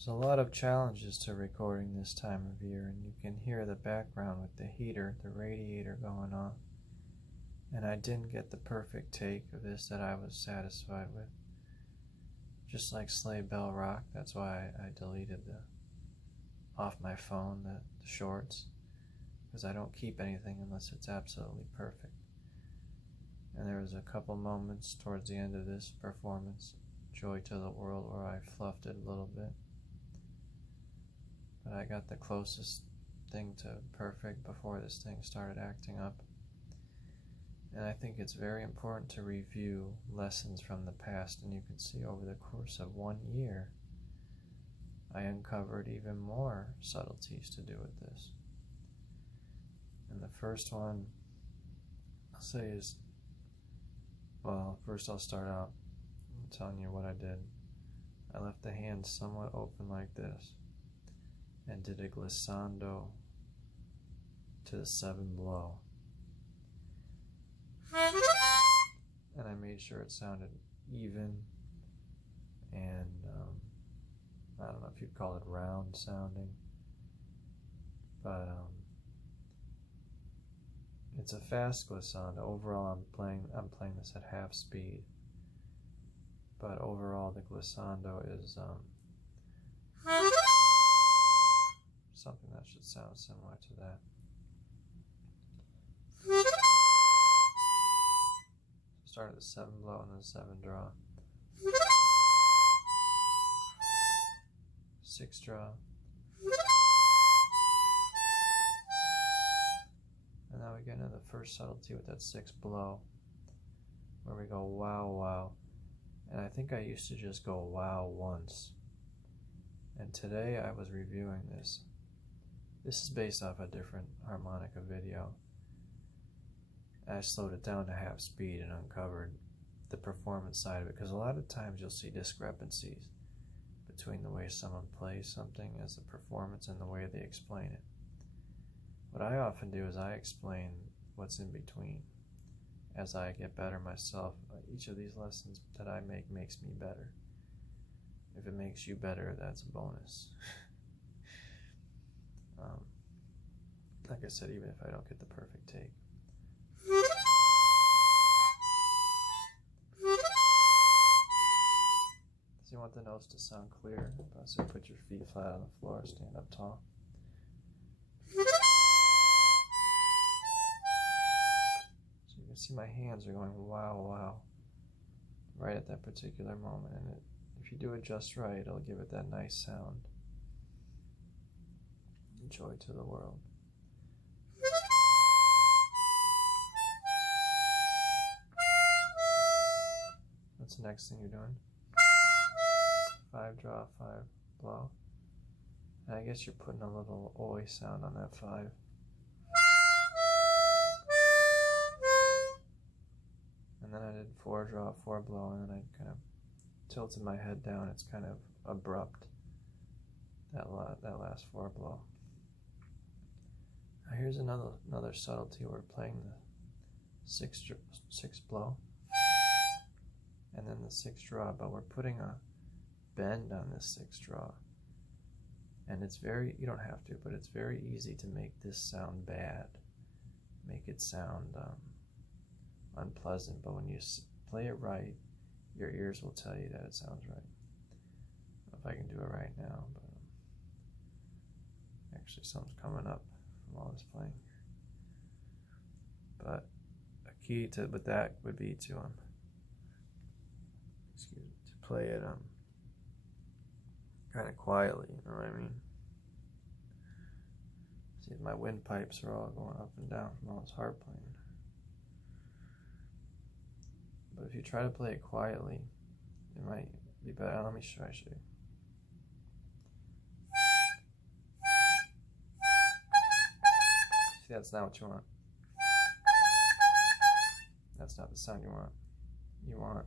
There's a lot of challenges to recording this time of year, and you can hear the background with the heater, the radiator going on. And I didn't get the perfect take of this that I was satisfied with. Just like Sleigh Bell Rock, that's why I deleted off my phone the shorts, because I don't keep anything unless it's absolutely perfect. And there was a couple moments towards the end of this performance, Joy to the World, where I fluffed it a little bit. But I got the closest thing to perfect before this thing started acting up. And I think it's very important to review lessons from the past, and you can see over the course of 1 year, I uncovered even more subtleties to do with this. And the first one I'll say is, well, first I'll start out telling you what I did. I left the hand somewhat open like this and did a glissando to the 7 blow. And I made sure it sounded even and I don't know if you'd call it round sounding, but it's a fast glissando. Overall, I'm playing this at half speed, but overall the glissando is something that should sound similar to that. Start at the 7 blow and then 7 draw. 6 draw. And now we get into the first subtlety with that 6 blow, where we go wow, wow. And I think I used to just go wow once. And today I was reviewing this. This is based off a different harmonica video. I slowed it down to half speed and uncovered the performance side of it, because a lot of times you'll see discrepancies between the way someone plays something as a performance and the way they explain it. What I often do is I explain what's in between as I get better myself. Each of these lessons that I make makes me better. If it makes you better, that's a bonus. Like I said, even if I don't get the perfect take. So you want the notes to sound clear. So put your feet flat on the floor, stand up tall. So you can see my hands are going wow, wow, right at that particular moment. And if you do it just right, it'll give it that nice sound. Joy to the world. What's the next thing you're doing? 5 draw, 5 blow. And I guess you're putting a little oi sound on that 5. And then I did 4 draw, 4 blow, and then I kind of tilted my head down. It's kind of abrupt, that last 4 blow. Now here's another subtlety. We're playing the 6 blow and then the 6 draw, but we're putting a bend on this 6 draw. And it's very, you don't have to, but it's very easy to make this sound bad, make it sound unpleasant. But when you play it right, your ears will tell you that it sounds right. I don't know if I can do it right now, but actually something's coming up from all this playing. But a key to with that would be to play it kind of quietly, you know what I mean? See, my windpipes are all going up and down from all this harp playing. But if you try to play it quietly, it might be better. Let me show you. See, that's not what you want. That's not the sound you want. You want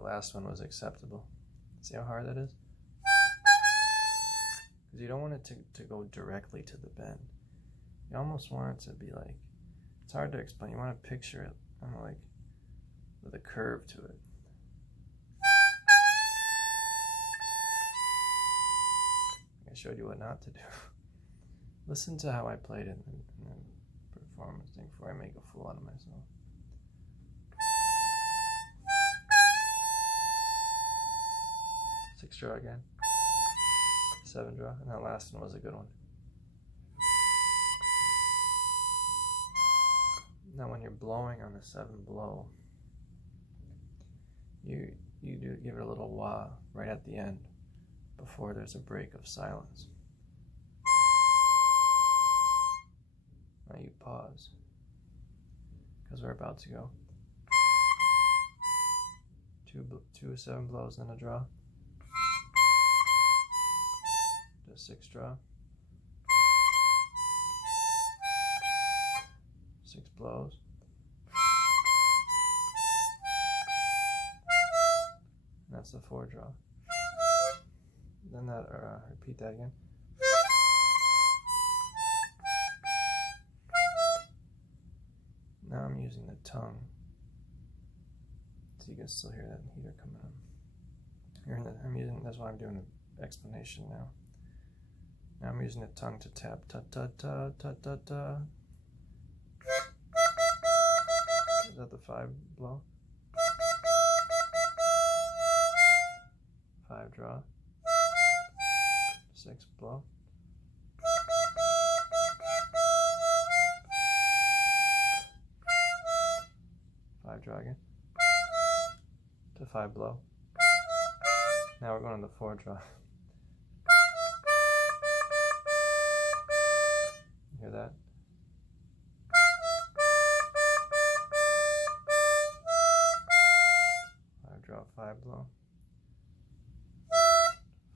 that last one was acceptable. See how hard that is? Because you don't want it to go directly to the bend. You almost want it to be like, it's hard to explain. You want to picture it like with a curve to it. I showed you what not to do. Listen to how I played it in the performance thing before I make a fool out of myself. Six draw again. Seven draw, and that last one was a good one. Now when you're blowing on the seven blow, you do give it a little wah right at the end before there's a break of silence. Now you pause, because we're about to go. Two seven blows and a draw. Just six draw. Six blows. And that's the four draw. Then that, repeat that again. Now I'm using the tongue, so you can still hear that heater coming on. That's why I'm doing an explanation now. Now I'm using the tongue to tap ta ta ta ta ta ta. Is that the five blow? Five draw. Six blow. Five draw again. To five blow. Now we're going to the four draw. You hear that? Five draw, five blow.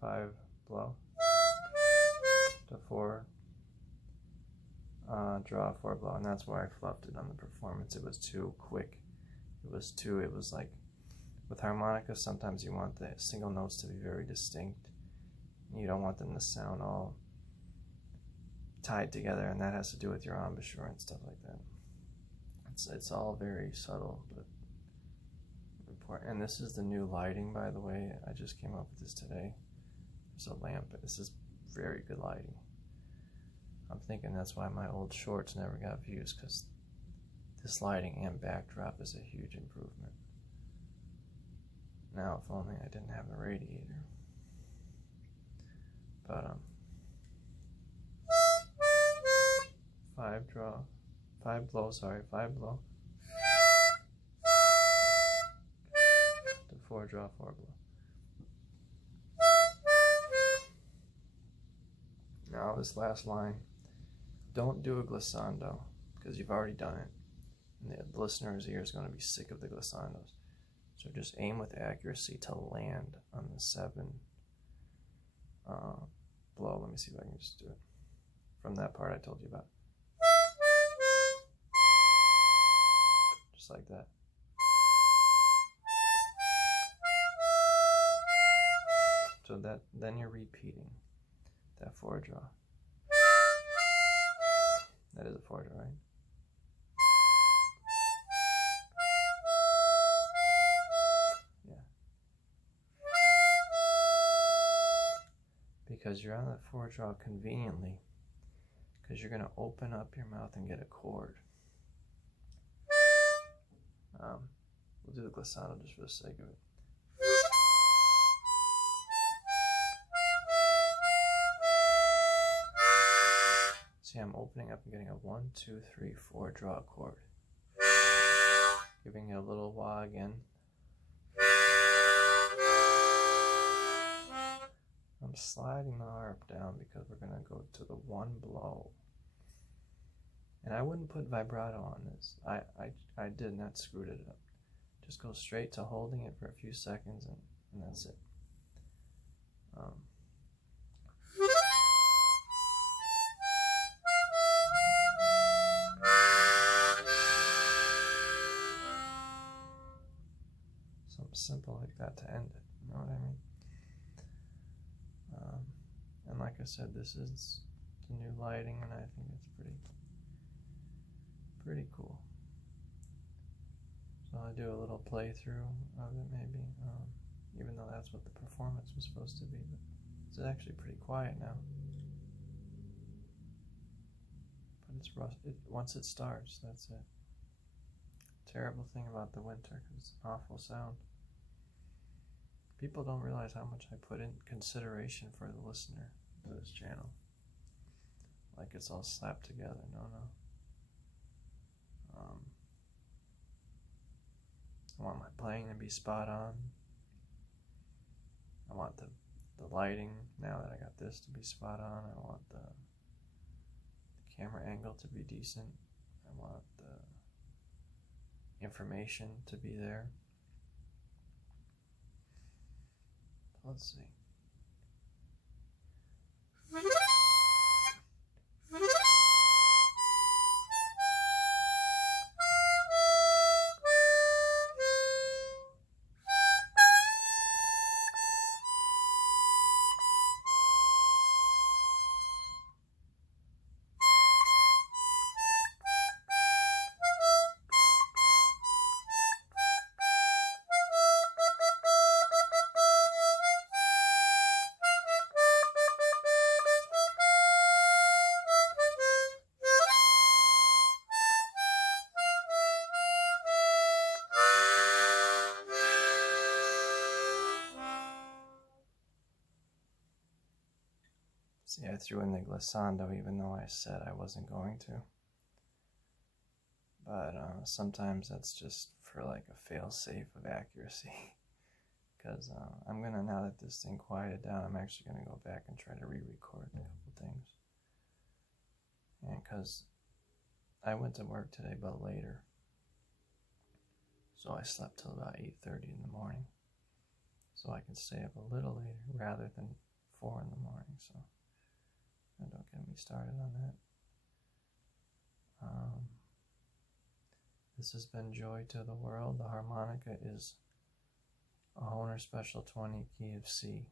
Five blow. To four draw, four blow, and that's where I fluffed it on the performance. It was too quick. It was like, with harmonica, sometimes you want the single notes to be very distinct. You don't want them to sound all tied together, and that has to do with your embouchure and stuff like that. It's all very subtle, but important. And this is the new lighting, by the way. I just came up with this today. There's a lamp. This is very good lighting. I'm thinking that's why my old shorts never got views, because this lighting and backdrop is a huge improvement. Now, if only I didn't have a radiator. But, five blow, five blow. To four draw, four blow. Now this last line, don't do a glissando, because you've already done it. And the listener's ear is going to be sick of the glissandos. So just aim with accuracy to land on the seven blow. Let me see if I can just do it from that part I told you about. Just like that. So then you're repeating that four draw. That is a four draw, right? Because you're on that four draw conveniently, because you're going to open up your mouth and get a chord. We'll do the glissando just for the sake of it. See, I'm opening up and getting a 1, 2, 3, 4 draw chord. Giving it a little wah again. I'm sliding the harp down because we're going to go to the one blow. And I wouldn't put vibrato on this. I did, and that screwed it up. Just go straight to holding it for a few seconds, and that's it. So I'm simple like that to end it. You know what I mean? And like I said, this is the new lighting, and I think it's pretty cool. So I'll do a little playthrough of it, maybe, even though that's what the performance was supposed to be. But it's actually pretty quiet now. But it's rough. Once it starts, that's it. Terrible thing about the winter, because it's an awful sound. People don't realize how much I put in consideration for the listener to this channel. Like it's all slapped together. No. I want my playing to be spot on. I want the lighting, now that I got this, to be spot on. I want the camera angle to be decent. I want the information to be there. Let's see. See, I threw in the glissando even though I said I wasn't going to. But sometimes that's just for like a fail-safe of accuracy. Because I'm going to, now that this thing quieted down, I'm actually going to go back and try to re-record a couple things. And because I went to work today but later. So I slept till about 8:30 in the morning. So I can stay up a little later rather than 4 in the morning. So don't get me started on that. This has been Joy to the World. The harmonica is a Hohner Special 20 key of C.